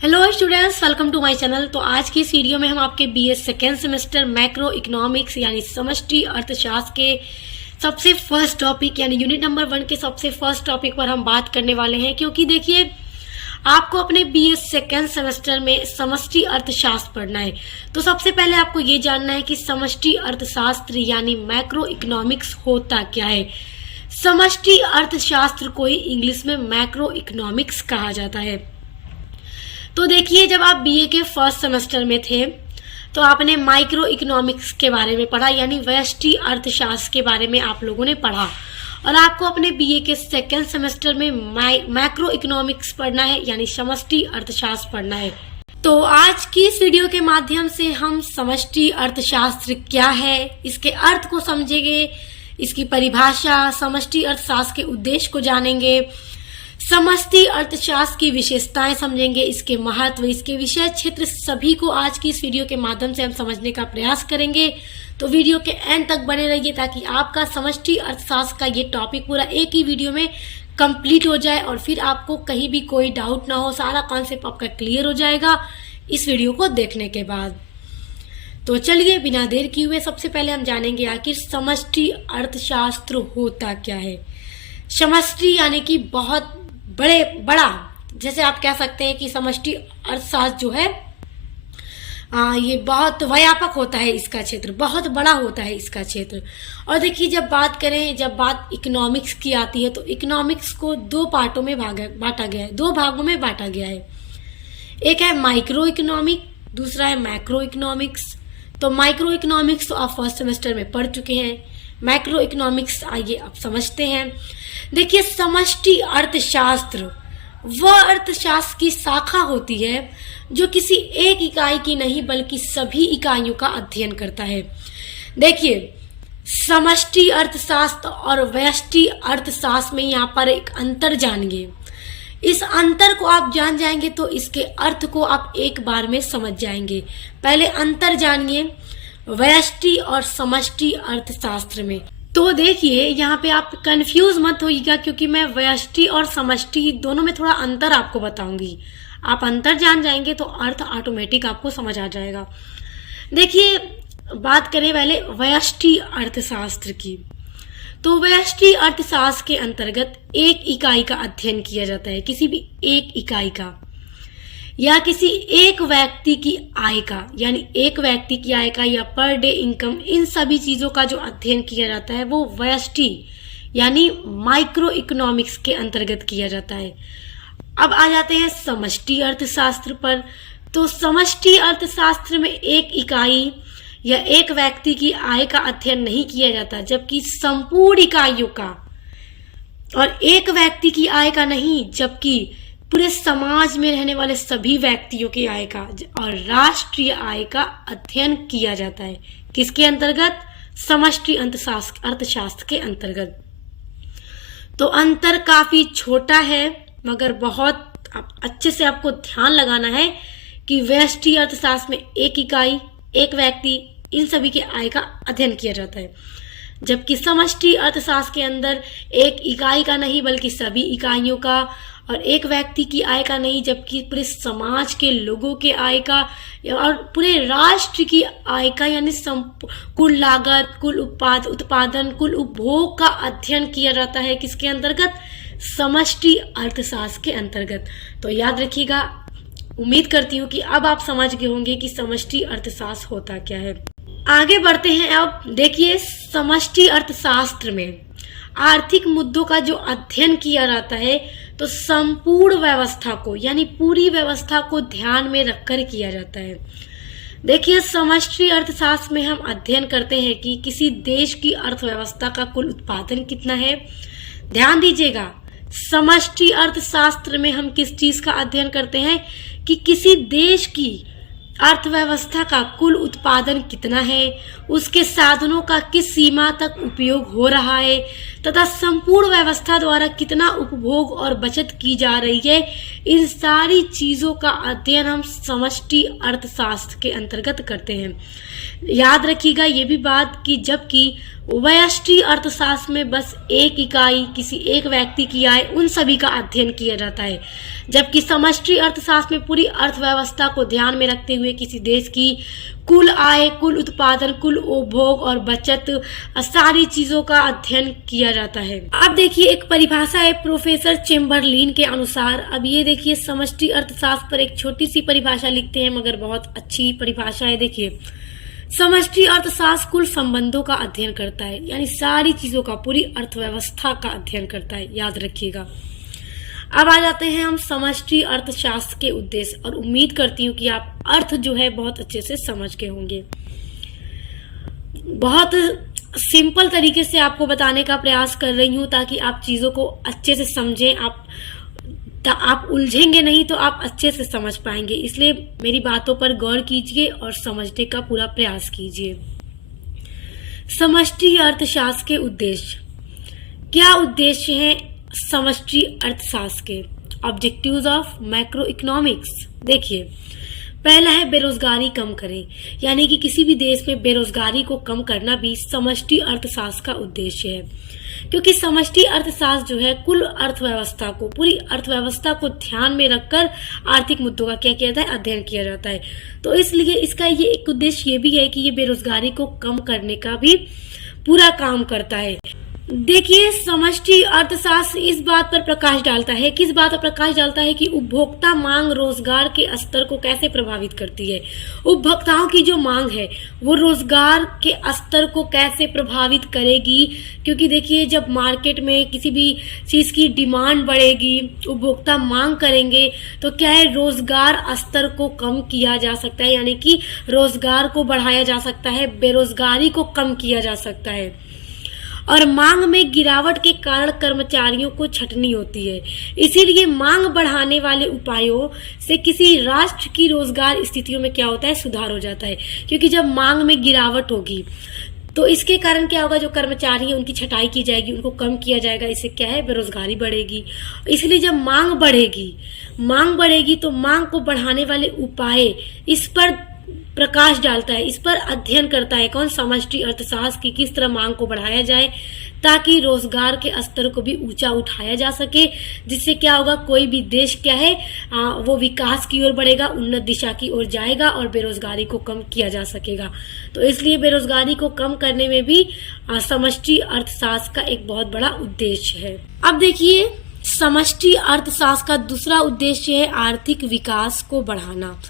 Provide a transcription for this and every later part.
Hello students, welcome to my channel. तो आज की इस वीडियो में हम आपके BS second semester macroeconomics यानी समष्टि अर्थशास्त्र के सबसे फर्स्ट टॉपिक यानी यूनिट नंबर 1 के सबसे फर्स्ट टॉपिक पर हम बात करने वाले हैं। क्योंकि देखिए, आपको अपने बीएस सेकेंड सेमेस्टर में समष्टि अर्थशास्त्र पढ़ना है। तो सबसे पहले आपको ये जानना है कि समष्टि अर्थशास्त्र यानी मैक्रो इकोनॉमिक्स होता क्या है। समष्टि अर्थशास्त्र को ही इंग्लिश में मैक्रो इकोनॉमिक्स कहा जाता है। तो देखिए, जब आप बीए के फर्स्ट सेमेस्टर में थे तो आपने माइक्रो इकोनॉमिक्स के बारे में पढ़ा, यानी व्यष्टि अर्थशास्त्र के बारे में आप लोगों ने पढ़ा। और आपको अपने बीए के सेकेंड सेमेस्टर में मैक्रो इकोनॉमिक्स पढ़ना है, यानी समष्टि अर्थशास्त्र पढ़ना है। तो आज की इस वीडियो के माध्यम से हम समष्टि अर्थशास्त्र क्या है, इसके अर्थ को समझेंगे, इसकी परिभाषा, समष्टि अर्थशास्त्र के उद्देश्य को जानेंगे, समष्टि अर्थशास्त्र की विशेषताएं समझेंगे, इसके महत्व, इसके विषय क्षेत्र सभी को आज की इस वीडियो के माध्यम से हम समझने का प्रयास करेंगे। तो वीडियो के एंड तक बने रहिए ताकि आपका समष्टि अर्थशास्त्र का ये टॉपिक पूरा एक ही वीडियो में कंप्लीट हो जाए और फिर आपको कहीं भी कोई डाउट ना हो, सारा कॉन्सेप्ट आपका क्लियर हो जाएगा इस वीडियो को देखने के बाद। तो चलिए, बिना देर किए हुए सबसे पहले हम जानेंगे आखिर समष्टि अर्थशास्त्र होता क्या है। समष्टि यानी कि बहुत बड़ा, जैसे आप कह सकते हैं कि समष्टि अर्थशास्त्र जो है ये बहुत व्यापक होता है, इसका क्षेत्र बहुत बड़ा होता है इसका क्षेत्र। और देखिए, जब बात इकोनॉमिक्स की आती है तो इकोनॉमिक्स को दो पार्टों में बांटा गया है, दो भागों में बांटा गया है। एक है माइक्रो इकोनॉमिक, दूसरा है मैक्रो इकोनॉमिक्स। तो माइक्रो इकोनॉमिक्स तो आप फर्स्ट सेमेस्टर में पढ़ चुके हैं, मैक्रो इकोनॉमिक्स आइए अब समझते हैं। देखिए, समष्टि अर्थशास्त्र वह अर्थशास्त्र की शाखा होती है जो किसी एक इकाई की नहीं बल्कि सभी इकाइयों का अध्ययन करता है। देखिए, समष्टि अर्थशास्त्र और व्यष्टि अर्थशास्त्र में यहाँ पर एक अंतर जानिए। इस अंतर को आप जान जाएंगे तो इसके अर्थ को आप एक बार में समझ जाएंगे। पहले अंतर जानिए व्यष्टि और समष्टि अर्थशास्त्र में। तो देखिए, यहाँ पे आप कंफ्यूज मत होइएगा क्योंकि मैं व्यष्टि और समष्टि दोनों में थोड़ा अंतर आपको बताऊंगी। आप अंतर जान जाएंगे तो अर्थ ऑटोमेटिक आपको समझ आ जाएगा। देखिए, बात करें पहले व्यष्टि अर्थशास्त्र की। तो व्यष्टि अर्थशास्त्र के अंतर्गत एक इकाई का अध्ययन किया जाता है, किसी भी एक इकाई का या किसी एक व्यक्ति की आय का, यानी एक व्यक्ति की आय का या पर डे इनकम, इन सभी चीजों का जो अध्ययन किया जाता है वो व्यष्टि यानी माइक्रो इकोनॉमिक्स के अंतर्गत किया जाता है। अब आ जाते हैं समष्टि अर्थशास्त्र पर। तो समष्टि अर्थशास्त्र में एक इकाई या एक व्यक्ति की आय का अध्ययन नहीं किया जाता, जबकि संपूर्ण इकाइयों का, और एक व्यक्ति की आय का नहीं, जबकि पूरे समाज में रहने वाले सभी व्यक्तियों की आय का और राष्ट्रीय आय का अध्ययन किया जाता है। किसके अंतर्गत? समष्टि अर्थशास्त्र के अंतर्गत। तो अंतर काफी छोटा है, मगर बहुत अच्छे से आपको ध्यान लगाना है कि व्यष्टि अर्थशास्त्र में एक इकाई, एक व्यक्ति, इन सभी के आय का अध्ययन किया जाता है, जबकि समष्टि अर्थशास्त्र के अंदर एक इकाई का नहीं बल्कि सभी इकाइयों का, और एक व्यक्ति की आय का नहीं जबकि पूरे समाज के लोगों के आय का और पूरे राष्ट्र की आय का, यानी कुल लागत, कुल उत्पादन, कुल उपभोग का अध्ययन किया जाता है। किसके अंतर्गत? समष्टि अर्थशास्त्र के अंतर्गत। तो याद रखिएगा, उम्मीद करती हूँ कि अब आप समझ गए होंगे कि समष्टि अर्थशास्त्र होता क्या है। आगे बढ़ते हैं। अब देखिए, समष्टि अर्थशास्त्र में आर्थिक मुद्दों का जो अध्ययन किया जाता है तो संपूर्ण व्यवस्था को, यानी पूरी व्यवस्था को ध्यान में रखकर किया जाता है। देखिए, समष्टि अर्थशास्त्र में हम अध्ययन करते हैं कि किसी देश की अर्थव्यवस्था का कुल उत्पादन कितना है। ध्यान दीजिएगा, समष्टि अर्थशास्त्र में हम किस चीज का अध्ययन करते हैं कि किसी देश की अर्थव्यवस्था का कुल उत्पादन कितना है, उसके साधनों का किस सीमा तक उपयोग हो रहा है तथा संपूर्ण व्यवस्था द्वारा कितना उपभोग और बचत की जा रही है। इन सारी चीजों का अध्ययन हम समष्टि अर्थशास्त्र के अंतर्गत करते हैं। याद रखिएगा ये भी बात कि जबकि व्यष्टि अर्थशास्त्र में बस एक इकाई, किसी एक व्यक्ति की आय, उन सभी का अध्ययन किया जाता है, जबकि समष्टि अर्थशास्त्र में पूरी अर्थव्यवस्था को ध्यान में रखते हुए किसी देश की कुल आय, कुल उत्पादन, कुल उपभोग और बचत, सारी चीजों का अध्ययन किया जाता है। अब देखिए एक परिभाषा है प्रोफेसर चेम्बरलिन के अनुसार। अब ये देखिए समष्टि अर्थशास्त्र पर एक छोटी सी परिभाषा लिखते हैं, मगर बहुत अच्छी परिभाषा है। देखिए समष्टि अर्थशास्त्र कुल संबंधों का अध्ययन करता है, यानी सारी चीजों का, पूरी अर्थव्यवस्था का अध्ययन करता है, याद रखिएगा। अब आ जाते हैं हम समष्टि अर्थशास्त्र के उद्देश्य, और उम्मीद करती हूँ कि आप अर्थ जो है बहुत अच्छे से समझ गए होंगे। बहुत सिंपल तरीके से आपको बताने का प्रयास कर रही हूँ ताकि आप चीजों को अच्छे से समझें। आप उलझेंगे नहीं तो आप अच्छे से समझ पाएंगे, इसलिए मेरी बातों पर गौर कीजिए और समझने का पूरा प्रयास कीजिए। समष्टि अर्थशास्त्र के उद्देश्य, क्या उद्देश्य हैं समष्टि अर्थशास्त्र के? Objectives of macro economics. देखिए पहला है बेरोजगारी कम करें, यानी कि किसी भी देश में बेरोजगारी को कम करना भी समष्टि अर्थशास्त्र का उद्देश्य है, क्योंकि समष्टि अर्थशास्त्र जो है कुल अर्थव्यवस्था को, पूरी अर्थव्यवस्था को ध्यान में रखकर आर्थिक मुद्दों का क्या किया जाता है, अध्ययन किया जाता है। तो इसलिए इसका ये एक उद्देश्य ये भी है कि ये बेरोजगारी को कम करने का भी पूरा काम करता है। देखिए समष्टि अर्थशास्त्र इस बात पर प्रकाश डालता है, किस बात पर प्रकाश डालता है कि उपभोक्ता मांग रोजगार के स्तर को कैसे प्रभावित करती है। उपभोक्ताओं की जो मांग है वो रोजगार के स्तर को कैसे प्रभावित करेगी, क्योंकि देखिए जब मार्केट में किसी भी चीज की डिमांड बढ़ेगी, उपभोक्ता मांग करेंगे, तो क्या है, रोजगार स्तर को कम किया जा सकता है, यानी कि रोजगार को बढ़ाया जा सकता है, बेरोजगारी को कम किया जा सकता है। और मांग में गिरावट के कारण कर्मचारियों को छटनी होती है, इसीलिए मांग बढ़ाने वाले उपायों से किसी राष्ट्र की रोजगार स्थितियों में क्या होता है, सुधार हो जाता है। क्योंकि जब मांग में गिरावट होगी तो इसके कारण क्या होगा, जो कर्मचारी हैं उनकी छटाई की जाएगी, उनको कम किया जाएगा, इससे क्या है, बेरोजगारी बढ़ेगी। इसलिए जब मांग बढ़ेगी तो मांग को बढ़ाने वाले उपाय, इस पर प्रकाश डालता है, इस पर अध्ययन करता है कौन, समष्टि अर्थशास्त्र की, किस तरह मांग को बढ़ाया जाए ताकि रोजगार के स्तर को भी ऊंचा उठाया जा सके, जिससे क्या होगा, कोई भी देश क्या है वो विकास की ओर बढ़ेगा, उन्नत दिशा की ओर जाएगा और बेरोजगारी को कम किया जा सकेगा। तो इसलिए बेरोजगारी को कम करने में भी समष्टि अर्थशास्त्र का एक बहुत बड़ा उद्देश्य है। अब देखिए समष्टि अर्थशास्त्र का दूसरा उद्देश्य है आर्थिक विकास को बढ़ाना।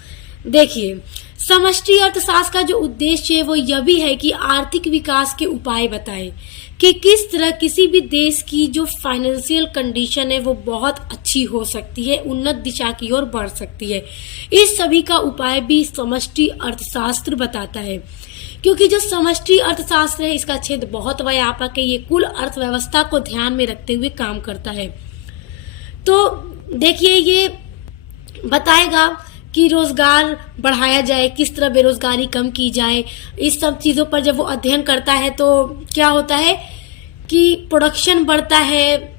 देखिए समष्टि अर्थशास्त्र का जो उद्देश्य है वो यह भी है कि आर्थिक विकास के उपाय बताए कि किस तरह किसी भी देश की जो फाइनेंशियल कंडीशन है वो बहुत अच्छी हो सकती है, उन्नत दिशा की ओर बढ़ सकती है। इस सभी का उपाय भी समष्टि अर्थशास्त्र बताता है, क्योंकि जो समष्टि अर्थशास्त्र है इसका क्षेत्र बहुत व्यापक है, ये कुल अर्थव्यवस्था को ध्यान में रखते हुए काम करता है। तो देखिए ये बताएगा कि रोजगार बढ़ाया जाए, किस तरह बेरोजगारी कम की जाए, इस सब चीज़ों पर जब वो अध्ययन करता है तो क्या होता है कि प्रोडक्शन बढ़ता है,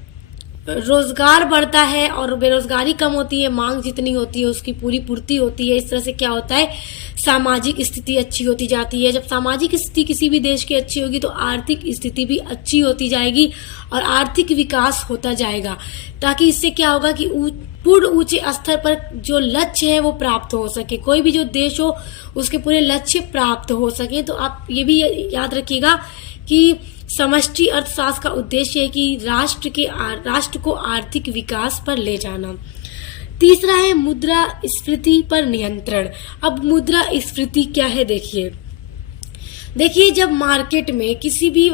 रोजगार बढ़ता है और बेरोजगारी कम होती है, मांग जितनी होती है उसकी पूरी पूर्ति होती है। इस तरह से क्या होता है, सामाजिक स्थिति अच्छी होती जाती है। जब सामाजिक स्थिति किसी भी देश की अच्छी होगी तो आर्थिक स्थिति भी अच्छी होती जाएगी और आर्थिक विकास होता जाएगा, ताकि इससे क्या होगा कि पूर्ण ऊंचे स्तर पर जो लक्ष्य है वो प्राप्त हो सके, कोई भी जो देश हो उसके पूरे लक्ष्य प्राप्त हो सके। तो आप ये भी याद रखिएगा कि समष्टि अर्थशास्त्र का उद्देश्य है कि राष्ट्र को आर्थिक विकास पर ले जाना। तीसरा है मुद्रास्फीति पर नियंत्रण। अब मुद्रास्फीति क्या है, देखिए जब मार्केट में किसी भी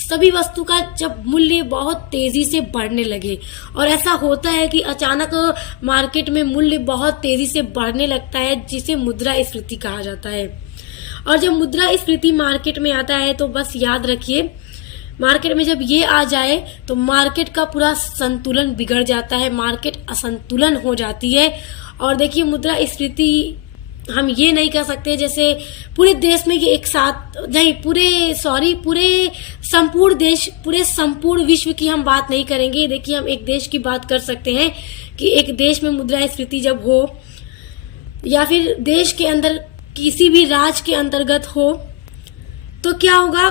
सभी वस्तु का जब मूल्य बहुत तेजी से बढ़ने लगे, और ऐसा होता है कि अचानक मार्केट में मूल्य बहुत तेजी से बढ़ने लगता है, जिसे मुद्रास्फीति कहा जाता है। और जब मुद्रास्फीति मार्केट में आता है तो बस याद रखिए, मार्केट में जब ये आ जाए तो मार्केट का पूरा संतुलन बिगड़ जाता है, मार्केट असंतुलन हो जाती है। और देखिए मुद्रास्फीति हम ये नहीं कह सकते जैसे पूरे देश में ये एक साथ नहीं, पूरे संपूर्ण विश्व की हम बात नहीं करेंगे। देखिए हम एक देश की बात कर सकते हैं कि एक देश में मुद्रास्फीति जब हो, या फिर देश के अंदर किसी भी राज्य के अंतर्गत हो, तो क्या होगा,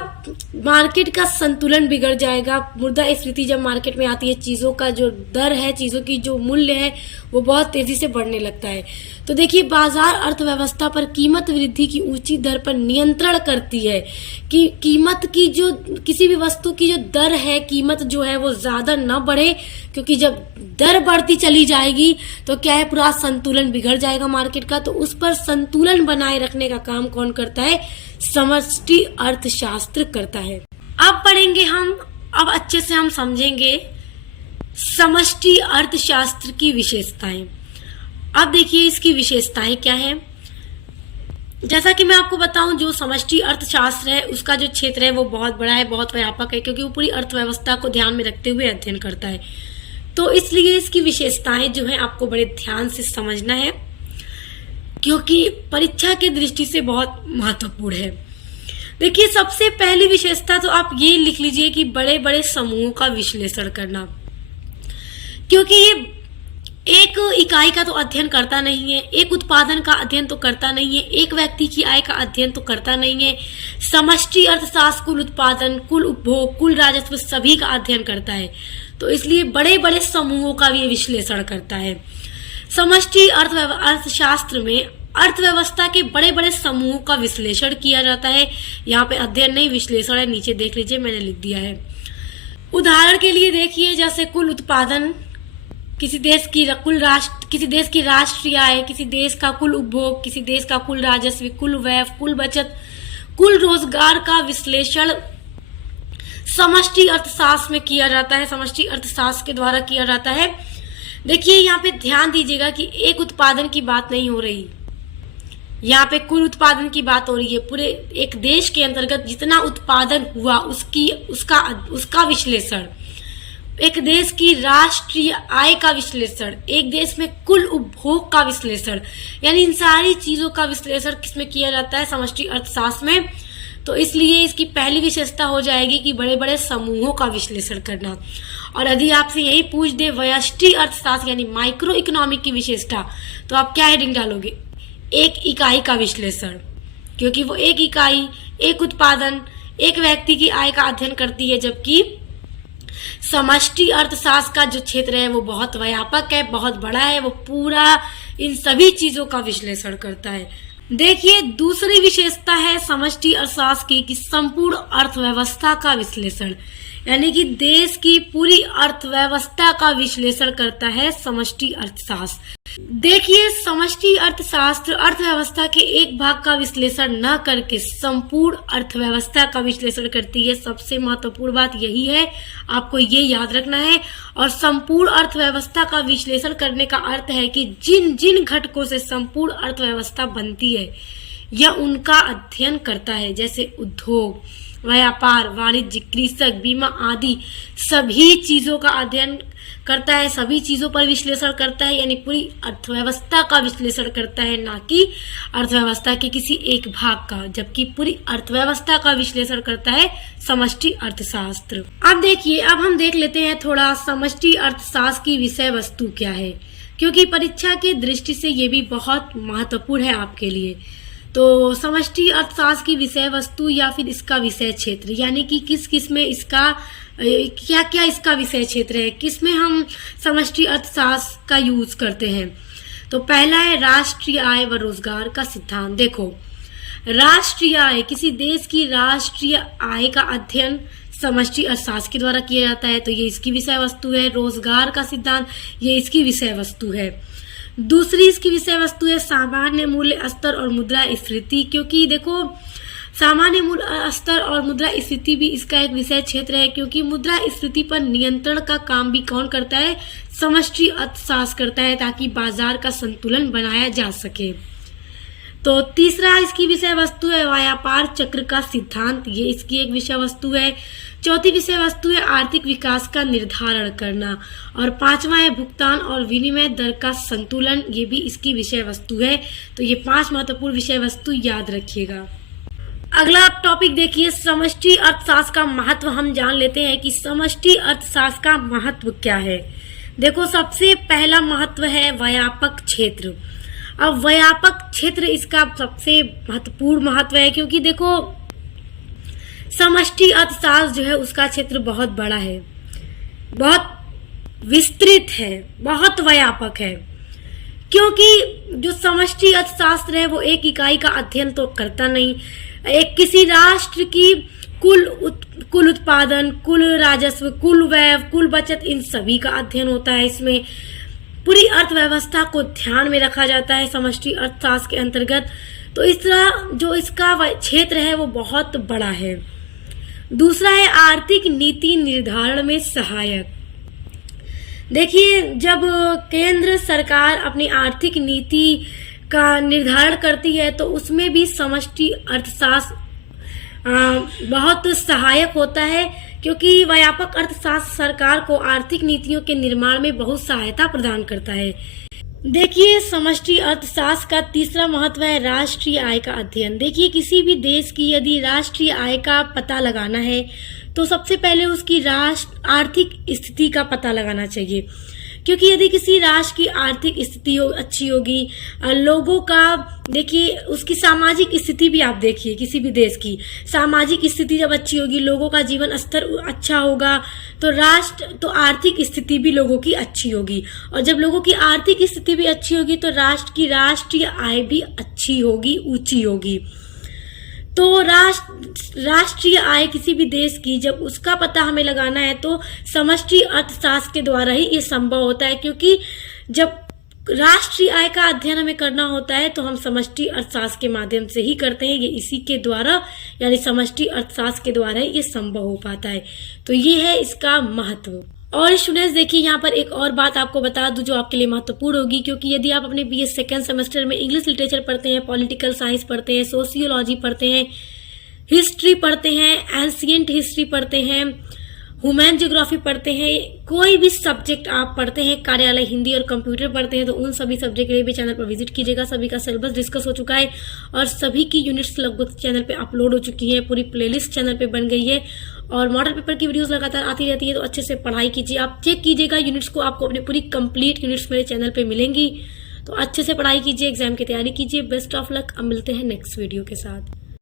मार्केट का संतुलन बिगड़ जाएगा। मुद्रास्फीति जब मार्केट में आती है, चीज़ों का जो दर है, चीज़ों की जो मूल्य है वो बहुत तेज़ी से बढ़ने लगता है। तो देखिए, बाजार अर्थव्यवस्था पर कीमत वृद्धि की ऊंची दर पर नियंत्रण करती है कि कीमत की जो, किसी भी वस्तु की जो दर है, कीमत जो है वो ज़्यादा न बढ़े, क्योंकि जब दर बढ़ती चली जाएगी तो क्या है, पूरा संतुलन बिगड़ जाएगा मार्केट का। तो उस पर संतुलन बनाए रखने का काम कौन करता है? समष्टि अर्थशास्त्र करता है। अब पढ़ेंगे हम, अब अच्छे से हम समझेंगे समष्टि अर्थशास्त्र की विशेषताएं। अब देखिए इसकी विशेषताएं क्या है। जैसा कि मैं आपको बताऊं, जो समष्टि अर्थशास्त्र है उसका जो क्षेत्र है वो बहुत बड़ा है, बहुत व्यापक है, क्योंकि वो पूरी अर्थव्यवस्था को ध्यान में रखते हुए अध्ययन करता है। तो इसलिए इसकी विशेषताएं जो है आपको बड़े ध्यान से समझना है, क्योंकि परीक्षा की दृष्टि से बहुत महत्वपूर्ण है। देखिए, सबसे पहली विशेषता तो आप ये लिख लीजिए कि बड़े बड़े समूहों का विश्लेषण करना, क्योंकि ये एक इकाई का तो अध्ययन करता नहीं है, एक उत्पादन का अध्ययन तो करता नहीं है, एक व्यक्ति की आय का अध्ययन तो करता नहीं है। समष्टि अर्थशास्त्र कुल उत्पादन, कुल उपभोग, कुल राजस्व सभी का अध्ययन करता है। तो इसलिए बड़े बड़े समूहों का भी विश्लेषण करता है। समष्टि अर्थशास्त्र में अर्थव्यवस्था के बड़े बड़े समूहों का विश्लेषण किया जाता है। यहाँ पे अध्ययन नहीं, विश्लेषण है, नीचे देख लीजिए, मैंने लिख दिया है। उदाहरण के लिए देखिए, जैसे कुल उत्पादन, किसी देश की राष्ट्रीय आय, किसी देश का कुल उपभोग, किसी देश का कुल राजस्व, कुल व्यय, कुल बचत, कुल रोजगार का विश्लेषण समष्टि अर्थशास्त्र में किया जाता है, समष्टि अर्थशास्त्र के द्वारा किया जाता है। देखिए, यहाँ पे ध्यान दीजिएगा कि एक उत्पादन की बात नहीं हो रही, यहाँ पे कुल उत्पादन की बात हो रही है। पूरे एक देश के अंतर्गत जितना उत्पादन हुआ उसका विश्लेषण, एक देश की राष्ट्रीय आय का विश्लेषण, एक देश में कुल उपभोग का विश्लेषण, यानी इन सारी चीजों का विश्लेषण किसमें किया जाता है? समष्टि अर्थशास्त्र में। तो इसलिए इसकी पहली विशेषता हो जाएगी कि बड़े बड़े समूहों का विश्लेषण करना। और यदि आपसे यही पूछ दे व्यष्टि अर्थशास्त्र यानी माइक्रो इकोनॉमिक की विशेषता, तो आप क्या हेडिंग डालोगे? एक इकाई का विश्लेषण, क्योंकि वो एक इकाई, एक उत्पादन, एक व्यक्ति की आय का अध्ययन करती है, जबकि समष्टि अर्थशास्त्र का जो क्षेत्र है वो बहुत व्यापक है, बहुत बड़ा है, वो पूरा इन सभी चीजों का विश्लेषण करता है। देखिए, दूसरी विशेषता है समष्टि अर्थशास्त्र की कि संपूर्ण अर्थव्यवस्था का विश्लेषण, यानी कि देश की पूरी अर्थव्यवस्था का विश्लेषण करता है समष्टि अर्थशास्त्र। देखिए, समष्टि अर्थशास्त्र अर्थव्यवस्था के एक भाग का विश्लेषण न करके संपूर्ण अर्थव्यवस्था का विश्लेषण करती है। सबसे महत्वपूर्ण बात यही है, आपको ये याद रखना है। और संपूर्ण अर्थव्यवस्था का विश्लेषण करने का अर्थ है कि जिन जिन घटकों से संपूर्ण अर्थव्यवस्था बनती है या उनका अध्ययन करता है, जैसे उद्योग, व्यापार, वाणिज्य, कृषक, बीमा आदि सभी चीजों का अध्ययन करता है, सभी चीजों पर विश्लेषण करता है, यानी पूरी अर्थव्यवस्था का विश्लेषण करता है, ना कि अर्थव्यवस्था के किसी एक भाग का, जबकि पूरी अर्थव्यवस्था का विश्लेषण करता है समष्टि अर्थशास्त्र। अब देखिए, अब हम देख लेते हैं थोड़ा समष्टि अर्थशास्त्र की विषय वस्तु क्या है, क्योंकि परीक्षा की दृष्टि से ये भी बहुत महत्वपूर्ण है आपके लिए। तो समष्टि अर्थशास्त्र की विषय वस्तु या फिर इसका विषय क्षेत्र, यानी कि किस किस में इसका क्या क्या इसका विषय क्षेत्र है, किसमें हम समष्टि अर्थशास्त्र का यूज करते हैं। तो पहला है राष्ट्रीय आय व रोजगार का सिद्धांत। देखो, राष्ट्रीय आय, किसी देश की राष्ट्रीय आय का अध्ययन समष्टि अर्थशास्त्र के द्वारा किया जाता है, तो ये इसकी विषय वस्तु है। रोजगार का सिद्धांत, ये इसकी विषय वस्तु है। दूसरी इसकी विषय वस्तु है सामान्य मूल्य स्तर और मुद्रास्फीति, क्योंकि देखो सामान्य मूल्य स्तर और मुद्रास्फीति भी इसका एक विषय क्षेत्र है, क्योंकि मुद्रास्फीति पर नियंत्रण का काम भी कौन करता है? समष्टि अर्थशास्त्र करता है, ताकि बाजार का संतुलन बनाया जा सके। तो तीसरा इसकी विषय वस्तु है व्यापार चक्र का सिद्धांत, ये इसकी एक विषय वस्तु है। चौथी विषय वस्तु है आर्थिक विकास का निर्धारण करना, और पांचवा है भुगतान और विनिमय दर का संतुलन, ये भी इसकी विषय वस्तु है। तो ये 5 महत्वपूर्ण विषय वस्तु याद रखिएगा। अगला टॉपिक देखिए, समष्टि अर्थशास्त्र का महत्व। हम जान लेते हैं कि समष्टि अर्थशास्त्र का महत्व क्या है। देखो, सबसे पहला महत्व है व्यापक क्षेत्र। अब व्यापक क्षेत्र इसका सबसे महत्वपूर्ण महत्व है, क्योंकि देखो समष्टि अर्थशास्त्र जो है उसका क्षेत्र बहुत बड़ा है, बहुत विस्तृत है, बहुत व्यापक है, क्योंकि जो समष्टि अर्थशास्त्र है वो एक इकाई का अध्ययन तो करता नहीं, एक किसी राष्ट्र की कुल उत्पादन, कुल राजस्व, कुल व्यय, कुल बचत, इन सभी का अध्ययन होता है। इसमें पूरी अर्थव्यवस्था को ध्यान में रखा जाता है समष्टि अर्थशास्त्र के अंतर्गत। तो इस तरह जो इसका क्षेत्र है वो बहुत बड़ा है। दूसरा है आर्थिक नीति निर्धारण में सहायक। देखिए, जब केंद्र सरकार अपनी आर्थिक नीति का निर्धारण करती है तो उसमें भी समष्टि अर्थशास्त्र बहुत सहायक होता है, क्योंकि व्यापक अर्थशास्त्र सरकार को आर्थिक नीतियों के निर्माण में बहुत सहायता प्रदान करता है। देखिए, समष्टि अर्थशास्त्र का तीसरा महत्व है राष्ट्रीय आय का अध्ययन। देखिए, किसी भी देश की यदि राष्ट्रीय आय का पता लगाना है तो सबसे पहले उसकी आर्थिक स्थिति का पता लगाना चाहिए, क्योंकि यदि किसी राष्ट्र की आर्थिक स्थिति अच्छी होगी, लोगों का, देखिए उसकी सामाजिक स्थिति भी आप देखिए, किसी भी देश की सामाजिक स्थिति जब अच्छी होगी, लोगों का जीवन स्तर अच्छा होगा, तो आर्थिक स्थिति भी लोगों की अच्छी होगी, और जब लोगों की आर्थिक स्थिति भी अच्छी होगी तो राष्ट्र की राष्ट्रीय आय भी अच्छी होगी, ऊंची होगी। तो राष्ट्रीय आय किसी भी देश की जब उसका पता हमें लगाना है तो समष्टि अर्थशास्त्र के द्वारा ही ये संभव होता है, क्योंकि जब राष्ट्रीय आय का अध्ययन हमें करना होता है तो हम समष्टि अर्थशास्त्र के माध्यम से ही करते हैं। ये इसी के द्वारा, यानी समष्टि अर्थशास्त्र के द्वारा ही ये संभव हो पाता है। तो ये है इसका महत्व। और स्टूडेंट्स, देखिए यहाँ पर एक और बात आपको बता दूं जो आपके लिए महत्वपूर्ण होगी, क्योंकि यदि आप अपने बीएस सेकेंड सेमेस्टर में इंग्लिश लिटरेचर पढ़ते हैं, पॉलिटिकल साइंस पढ़ते हैं, सोशियोलॉजी पढ़ते हैं, हिस्ट्री पढ़ते हैं, एंशिएंट हिस्ट्री पढ़ते हैं, ह्यूमन ज्योग्राफी पढ़ते हैं, कोई भी सब्जेक्ट आप पढ़ते हैं, कार्यालय हिंदी और कंप्यूटर पढ़ते हैं, तो उन सभी सब्जेक्ट के लिए भी चैनल पर विजिट कीजिएगा। सभी का सिलेबस डिस्कस हो चुका है और सभी की यूनिट्स लगभग चैनल पे अपलोड हो चुकी है, पूरी प्लेलिस्ट चैनल पे बन गई है और मॉडल पेपर की वीडियोस लगातार आती रहती है। तो अच्छे से पढ़ाई कीजिए, आप चेक कीजिएगा यूनिट्स को, आपको अपनी पूरी कंप्लीट यूनिट्स मेरे चैनल पे मिलेंगी। तो अच्छे से पढ़ाई कीजिए, एग्जाम की तैयारी कीजिए। Best of luck. अब मिलते हैं नेक्स्ट वीडियो के साथ।